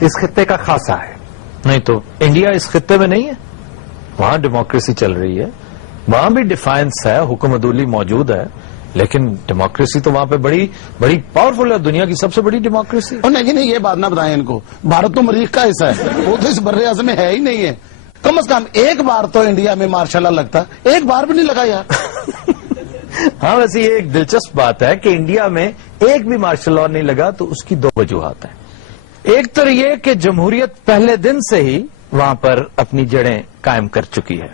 اس خطے کا خاصہ ہے. نہیں تو انڈیا اس خطے میں نہیں ہے. وہاں ڈیموکریسی چل رہی ہے, وہاں بھی ڈیفائنس ہے, حکم عدولی موجود ہے, لیکن ڈیموکریسی تو وہاں پہ بڑی بڑی پاورفل ہے, دنیا کی سب سے بڑی ڈیموکریسی. اور نہیں یہ بات نہ بتائیں ان کو, بھارت تو مریخ کا حصہ ہے, وہ تو اس بر اعظم میں ہے ہی نہیں ہے. کم از کم ایک بار تو انڈیا میں مارشاء اللہ لگتا, ایک بار بھی نہیں لگا یار. ہاں ویسے یہ ایک دلچسپ بات ہے کہ انڈیا میں ایک بھی مارشل لاء نہیں لگا, تو اس کی دو وجوہات ہیں. ایک تو یہ کہ جمہوریت پہلے دن سے ہی وہاں پر اپنی جڑیں قائم کر چکی ہے.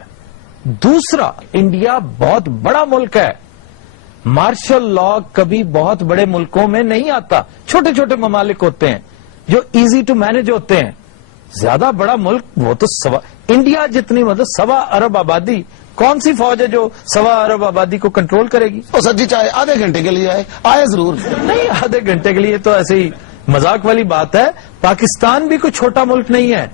دوسرا, انڈیا بہت بڑا ملک ہے, مارشل لاء کبھی بہت بڑے ملکوں میں نہیں آتا. چھوٹے چھوٹے ممالک ہوتے ہیں جو ایزی ٹو مینج ہوتے ہیں. زیادہ بڑا ملک وہ تو انڈیا جتنی مطلب 1.25 ارب آبادی, کون سی فوج ہے جو 1.25 ارب آبادی کو کنٹرول کرے گی؟ اور سر جی چاہے آدھے گھنٹے کے لیے آئے ضرور. نہیں, آدھے گھنٹے کے لیے تو ایسے ہی مذاق والی بات ہے. پاکستان بھی کوئی چھوٹا ملک نہیں ہے,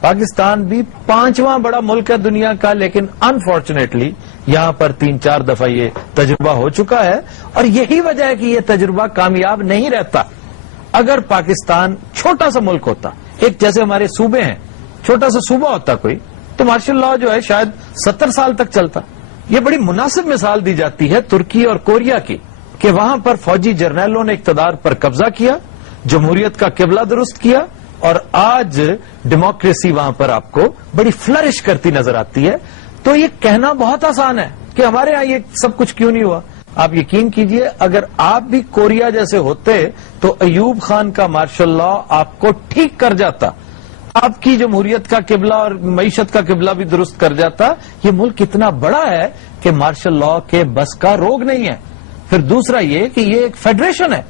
پاکستان بھی 5واں بڑا ملک ہے دنیا کا, لیکن انفارچونیٹلی یہاں پر 3-4 دفعہ یہ تجربہ ہو چکا ہے. اور یہی وجہ ہے کہ یہ تجربہ کامیاب نہیں رہتا. اگر پاکستان چھوٹا سا ملک ہوتا, ایک جیسے ہمارے صوبے ہیں, چھوٹا سا صوبہ ہوتا کوئی, تو مارشل لاء جو ہے شاید 70 سال تک چلتا. یہ بڑی مناسب مثال دی جاتی ہے ترکی اور کوریا کی, کہ وہاں پر فوجی جرنیلوں نے اقتدار پر قبضہ کیا, جمہوریت کا قبلہ درست کیا, اور آج ڈیموکریسی وہاں پر آپ کو بڑی فلرش کرتی نظر آتی ہے. تو یہ کہنا بہت آسان ہے کہ ہمارے ہاں یہ سب کچھ کیوں نہیں ہوا. آپ یقین کیجئے, اگر آپ بھی کوریا جیسے ہوتے تو ایوب خان کا مارشل لاء آپ کو ٹھیک کر جاتا, آپ کی جمہوریت کا قبلہ اور معیشت کا قبلہ بھی درست کر جاتا. یہ ملک اتنا بڑا ہے کہ مارشل لاء کے بس کا روگ نہیں ہے. پھر دوسرا یہ کہ یہ ایک فیڈریشن ہے,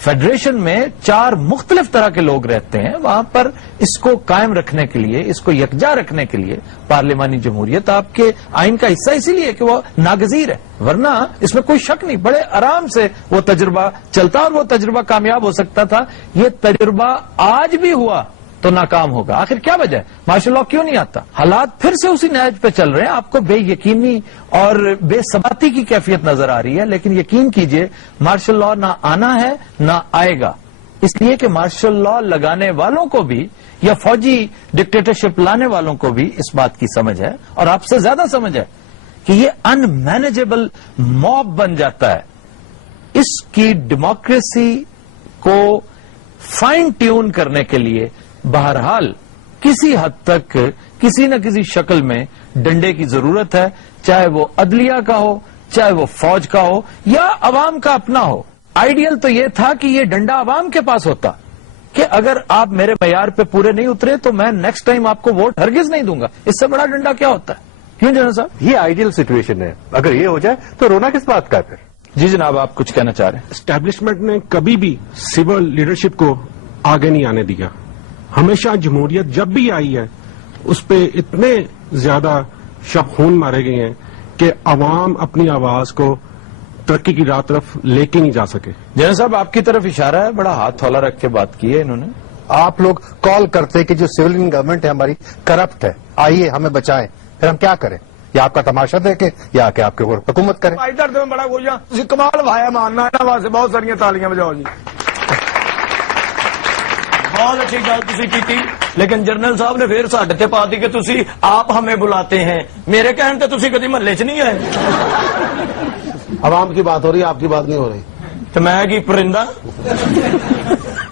فیڈریشن میں 4 مختلف طرح کے لوگ رہتے ہیں. وہاں پر اس کو قائم رکھنے کے لیے, اس کو یکجا رکھنے کے لیے پارلیمانی جمہوریت آپ کے آئین کا حصہ اسی لیے کہ وہ ناگزیر ہے, ورنہ اس میں کوئی شک نہیں, بڑے آرام سے وہ تجربہ چلتا اور وہ تجربہ کامیاب ہو سکتا تھا. یہ تجربہ آج بھی ہوا تو ناکام ہوگا. آخر کیا وجہ ہے, مارشل لاء کیوں نہیں آتا؟ حالات پھر سے اسی نہج پہ چل رہے ہیں. آپ کو بے یقینی اور بے ثباتی کی کیفیت نظر آ رہی ہے, لیکن یقین کیجئے مارشل لاء نہ آنا ہے نہ آئے گا. اس لیے کہ مارشل لاء لگانے والوں کو بھی یا فوجی ڈکٹیٹرشپ لانے والوں کو بھی اس بات کی سمجھ ہے, اور آپ سے زیادہ سمجھ ہے, کہ یہ ان مینیجیبل موب بن جاتا ہے. اس کی ڈیموکریسی کو فائن ٹیون کرنے کے لیے بہرحال کسی حد تک کسی نہ کسی شکل میں ڈنڈے کی ضرورت ہے, چاہے وہ عدلیہ کا ہو, چاہے وہ فوج کا ہو, یا عوام کا اپنا ہو. آئیڈیل تو یہ تھا کہ یہ ڈنڈا عوام کے پاس ہوتا, کہ اگر آپ میرے معیار پہ پورے نہیں اترے تو میں نیکسٹ ٹائم آپ کو ووٹ ہرگز نہیں دوں گا. اس سے بڑا ڈنڈا کیا ہوتا ہے؟ کیوں جنرل صاحب؟ یہ آئیڈیل سچویشن ہے, اگر یہ ہو جائے تو رونا کس بات کا ہے پھر؟ جی جناب, آپ کچھ کہنا چاہ رہے ہیں؟ اسٹیبلشمنٹ نے کبھی بھی سول لیڈرشپ کو آگے نہیں آنے دیا. ہمیشہ جمہوریت جب بھی آئی ہے اس پہ اتنے زیادہ شب خون مارے گئے ہیں کہ عوام اپنی آواز کو ترقی کی راہ طرف لے کے نہیں جا سکے. جنرل صاحب آپ کی طرف اشارہ ہے, بڑا ہاتھ تھولا رکھ کے بات کی ہے انہوں نے. آپ لوگ کال کرتے کہ جو سویلین گورنمنٹ ہے ہماری کرپٹ ہے, آئیے ہمیں بچائیں, پھر ہم کیا کریں؟ یا آپ کا تماشا دیکھیں یا کہ آپ کے اوپر حکومت کریں. بڑا گویا کمال بھایا ماننا واسطے بہت ساری تالیاں بجاؤ جی. بہت اچھی گل تھی کی, لیکن جنرل صاحب نے پھر ساڈے تے پا دی کہ تسی آپ ہمیں بلاتے ہیں. میرے کہنے تے تسی کدی محلے چ نہیں آئے. عوام کی بات ہو رہی ہے, آپ کی بات نہیں ہو رہی. تو میں کی پرندہ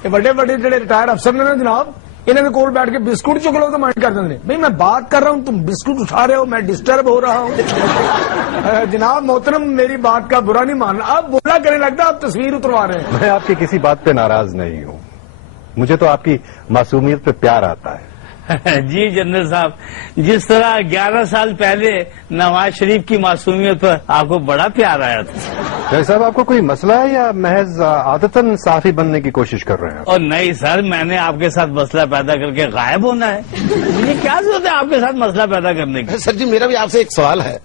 بڑے بڑے جڑے ریٹائرڈ افسر نے نا جناب, انہوں نے کول بیٹھ کے بسکٹ چک لو تو مائنڈ کر دیں. بھائی میں بات کر رہا ہوں, تم بسکٹ اٹھا رہے ہو, میں ڈسٹرب ہو رہا ہوں. جناب محترم میری بات کا برا نہیں ماننا, آپ بولا کرنے لگتا, آپ تصویر اتروا رہے ہیں. میں آپ کی کسی بات پہ ناراض نہیں ہوں, مجھے تو آپ کی معصومیت پہ پیار آتا ہے. جی جنرل صاحب, جس طرح 11 سال پہلے نواز شریف کی معصومیت پر آپ کو بڑا پیار آیا تھا. جی صاحب, آپ کو کوئی مسئلہ ہے یا محض عادتاً صحافی بننے کی کوشش کر رہے ہیں؟ اور نہیں سر, میں نے آپ کے ساتھ مسئلہ پیدا کر کے غائب ہونا ہے. مجھے کیا ضرورت ہے آپ کے ساتھ مسئلہ پیدا کرنے کی؟ سر جی میرا بھی آپ سے ایک سوال ہے,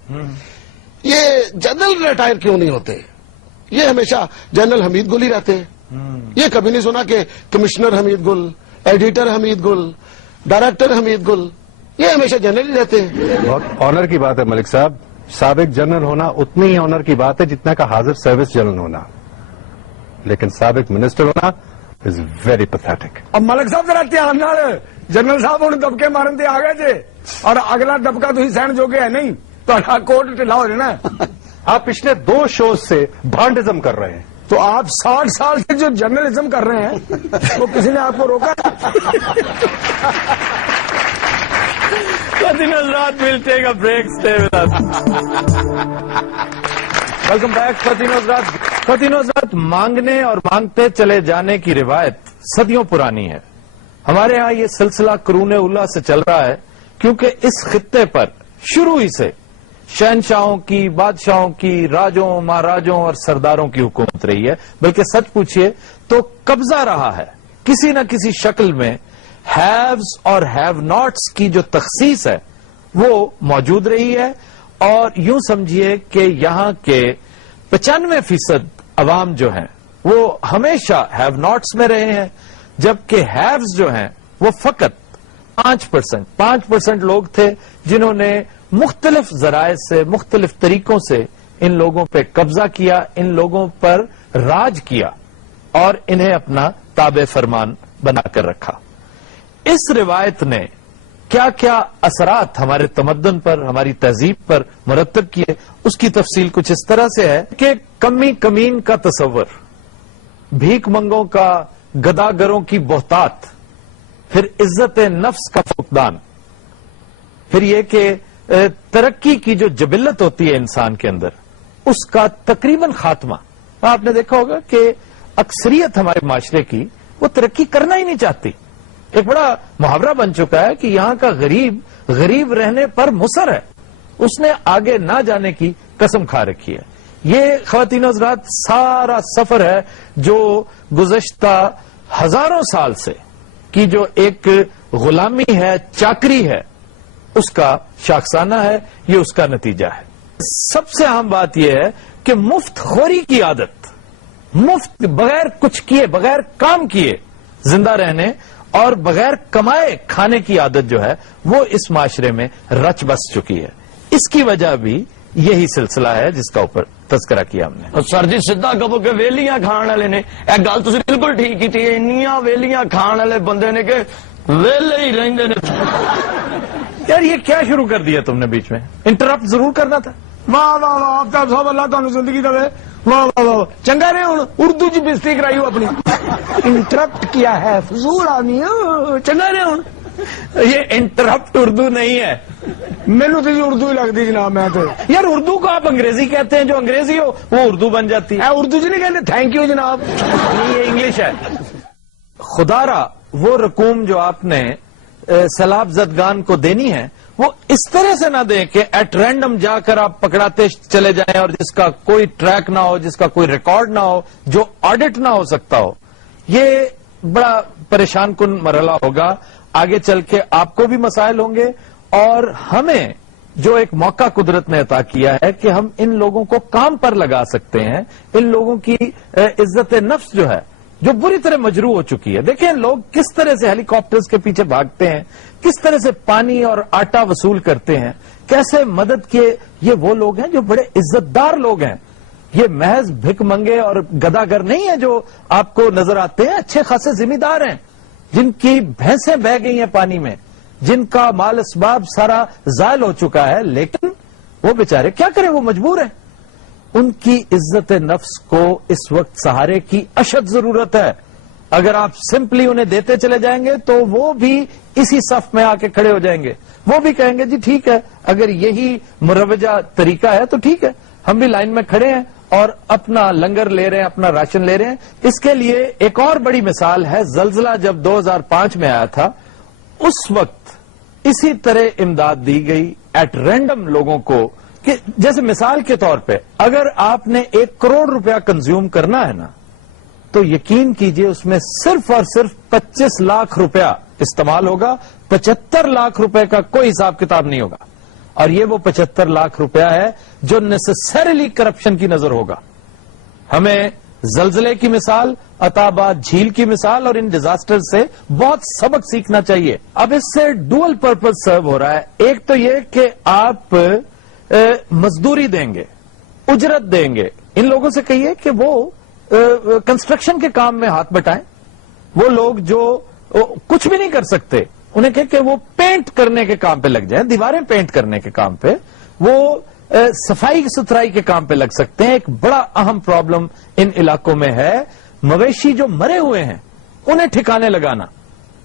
یہ جنرل ریٹائر کیوں نہیں ہوتے؟ یہ ہمیشہ جنرل حمید گل ہی رہتے ہیں. یہ کبھی نہیں سنا کہ کمشنر حمید گل, ایڈیٹر حمید گل, ڈائریکٹر حمید گل, یہ ہمیشہ جنرل ہی رہتے ہیں. بہت آنر کی بات ہے ملک صاحب, سابق جنرل ہونا اتنی ہی آنر کی بات ہے جتنا کا حاضر سروس جنرل ہونا, لیکن سابق منسٹر ہونا is very pathetic. اب ملک صاحب ذرا دھیان نال جنرل صاحب ہوں دبکے مارن تے آ گئے جے اور اگلا دبکا تھی سہن جوگے ہے نہیں تو کوٹ ٹھلا ہو جانا ہے. آپ پچھلے 2 شوز سے بھانڈزم کر رہے ہیں. تو آپ 60 سال سے جو جرنلزم کر رہے ہیں وہ کسی نے آپ کو روکا؟ خواتین حضرات we'll take a break. Stay with us. Welcome back. خواتین حضرات مانگنے اور مانگتے چلے جانے کی روایت صدیوں پرانی ہے. ہمارے ہاں یہ سلسلہ قرون اولیٰ سے چل رہا ہے کیونکہ اس خطے پر شروع ہی سے شہنشاہوں کی، بادشاہوں کی، راجوں، مہاراجوں اور سرداروں کی حکومت رہی ہے. بلکہ سچ پوچھئے تو قبضہ رہا ہے کسی نہ کسی شکل میں. ہیوز اور ہیو ناٹس کی جو تخصیص ہے وہ موجود رہی ہے اور یوں سمجھیے کہ یہاں کے 95% عوام جو ہیں وہ ہمیشہ ہیو ناٹس میں رہے ہیں، جبکہ ہیوز جو ہیں وہ فقط 5% لوگ تھے جنہوں نے مختلف ذرائع سے، مختلف طریقوں سے ان لوگوں پہ قبضہ کیا، ان لوگوں پر راج کیا اور انہیں اپنا تابع فرمان بنا کر رکھا. اس روایت نے کیا کیا اثرات ہمارے تمدن پر، ہماری تہذیب پر مرتب کیے، اس کی تفصیل کچھ اس طرح سے ہے کہ کمی کمین کا تصور، بھیک منگوں کا، گداگروں کی بہتات، پھر عزت نفس کا فقدان، پھر یہ کہ ترقی کی جو جبلت ہوتی ہے انسان کے اندر اس کا تقریباً خاتمہ. آپ نے دیکھا ہوگا کہ اکثریت ہمارے معاشرے کی وہ ترقی کرنا ہی نہیں چاہتی. ایک بڑا محاورہ بن چکا ہے کہ یہاں کا غریب رہنے پر مصر ہے، اس نے آگے نہ جانے کی قسم کھا رکھی ہے. یہ خواتین حضرات سارا سفر ہے جو گزشتہ ہزاروں سال سے کی جو ایک غلامی ہے، چاکری ہے، اس کا شاخسانہ ہے، یہ اس کا نتیجہ ہے. سب سے اہم بات یہ ہے کہ مفت خوری کی عادت، مفت بغیر کچھ کیے، بغیر کام کیے زندہ رہنے اور بغیر کمائے کھانے کی عادت جو ہے وہ اس معاشرے میں رچ بس چکی ہے. اس کی وجہ بھی یہی سلسلہ ہے جس کا اوپر تذکرہ کیا ہم نے. سر جی سیدھا کہو کہ ویلیاں کھان والے نے یہ گل تسی بالکل ٹھیک کی. انیاں ویلیاں کھان والے بندے نے کہ ویلے ہی رہندے نے. یار یہ کیا شروع کر دیا تم نے بیچ میں؟ انٹرپٹ ضرور کرنا تھا. واہ واہ واہ آفتاب صاحب اللہ تعالی زندگی دے. واہ واہ واہ چنگا رہے ہوں اردو چ بےزتی کرائی ہو اپنی. انٹرپٹ کیا ہے فضول آدمی. چنگا رہے ہوں. یہ انٹرپٹ اردو نہیں ہے. مینو تو یہ اردو ہی لگتی جناب. میں تو یار اردو کو آپ انگریزی کہتے ہیں، جو انگریزی ہو وہ اردو بن جاتی ہے. اردو چ نہیں کہتے تھینک یو جناب. یہ انگلش ہے. خدا را وہ رقوم جو آپ نے سیلاب زدگان کو دینی ہے وہ اس طرح سے نہ دیں کہ ایٹ رینڈم جا کر آپ پکڑاتے چلے جائیں اور جس کا کوئی ٹریک نہ ہو، جس کا کوئی ریکارڈ نہ ہو، جو آڈٹ نہ ہو سکتا ہو. یہ بڑا پریشان کن مرحلہ ہوگا. آگے چل کے آپ کو بھی مسائل ہوں گے اور ہمیں جو ایک موقع قدرت نے عطا کیا ہے کہ ہم ان لوگوں کو کام پر لگا سکتے ہیں. ان لوگوں کی عزت نفس جو ہے جو بری طرح مجروح ہو چکی ہے. دیکھیں لوگ کس طرح سے ہیلی کاپٹرز کے پیچھے بھاگتے ہیں، کس طرح سے پانی اور آٹا وصول کرتے ہیں، کیسے مدد کے. یہ وہ لوگ ہیں جو بڑے عزت دار لوگ ہیں. یہ محض بھک منگے اور گداگر نہیں ہیں جو آپ کو نظر آتے ہیں. اچھے خاصے ذمہ دار ہیں جن کی بھینسیں بہ گئی ہیں پانی میں، جن کا مال اسباب سارا زائل ہو چکا ہے، لیکن وہ بیچارے کیا کریں، وہ مجبور ہیں. ان کی عزت نفس کو اس وقت سہارے کی اشد ضرورت ہے. اگر آپ سمپلی انہیں دیتے چلے جائیں گے تو وہ بھی اسی صف میں آ کے کھڑے ہو جائیں گے. وہ بھی کہیں گے جی ٹھیک ہے، اگر یہی مروجہ طریقہ ہے تو ٹھیک ہے، ہم بھی لائن میں کھڑے ہیں اور اپنا لنگر لے رہے ہیں، اپنا راشن لے رہے ہیں. اس کے لیے ایک اور بڑی مثال ہے. زلزلہ جب 2005 میں آیا تھا اس وقت اسی طرح امداد دی گئی ایٹ رینڈم لوگوں کو کہ جیسے مثال کے طور پہ اگر آپ نے 1 کروڑ روپیہ کنزیوم کرنا ہے نا تو یقین کیجئے اس میں صرف اور صرف 25 لاکھ روپیہ استعمال ہوگا. 75 لاکھ روپے کا کوئی حساب کتاب نہیں ہوگا. اور یہ وہ 75 لاکھ روپیہ ہے جو نیسیسریلی کرپشن کی نظر ہوگا. ہمیں زلزلے کی مثال، عطاباد جھیل کی مثال اور ان ڈیزاسٹر سے بہت سبق سیکھنا چاہیے. اب اس سے ڈوئل پرپز سرو ہو رہا ہے. ایک تو یہ کہ آپ مزدوری دیں گے، اجرت دیں گے. ان لوگوں سے کہیے کہ وہ کنسٹرکشن کے کام میں ہاتھ بٹائیں وہ لوگ جو کچھ بھی نہیں کر سکتے انہیں کہ وہ پینٹ کرنے کے کام پہ لگ جائیں, دیواریں پینٹ کرنے کے کام پہ, وہ صفائی ستھرائی کے کام پہ لگ سکتے ہیں. ایک بڑا اہم پرابلم ان علاقوں میں ہے مویشی جو مرے ہوئے ہیں انہیں ٹھکانے لگانا,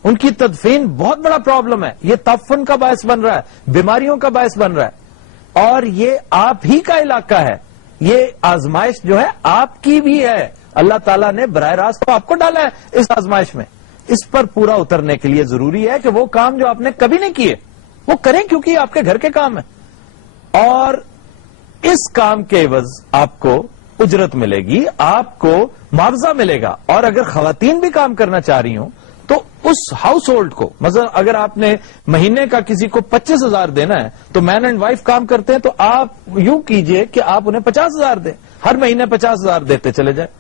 ان کی تدفین بہت بڑا پرابلم ہے. یہ تعفن کا باعث بن رہا ہے, بیماریوں کا باعث بن رہا ہے, اور یہ آپ ہی کا علاقہ ہے. یہ آزمائش جو ہے آپ کی بھی ہے, اللہ تعالیٰ نے براہ راست تو آپ کو ڈالا ہے اس آزمائش میں. اس پر پورا اترنے کے لیے ضروری ہے کہ وہ کام جو آپ نے کبھی نہیں کیے وہ کریں, کیونکہ یہ آپ کے گھر کے کام ہے, اور اس کام کے عوض آپ کو اجرت ملے گی, آپ کو معاوضہ ملے گا. اور اگر خواتین بھی کام کرنا چاہ رہی ہوں تو اس ہاؤس ہولڈ کو, مثلا اگر آپ نے مہینے کا کسی کو 25,000 دینا ہے تو مین اینڈ وائف کام کرتے ہیں, تو آپ یوں کیجئے کہ آپ انہیں 50,000 دیں, ہر مہینے 50,000 دیتے چلے جائیں.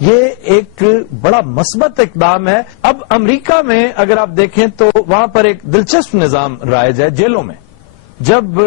یہ ایک بڑا مثبت اقدام ہے. اب امریکہ میں اگر آپ دیکھیں تو وہاں پر ایک دلچسپ نظام رائج ہے جیلوں میں. جب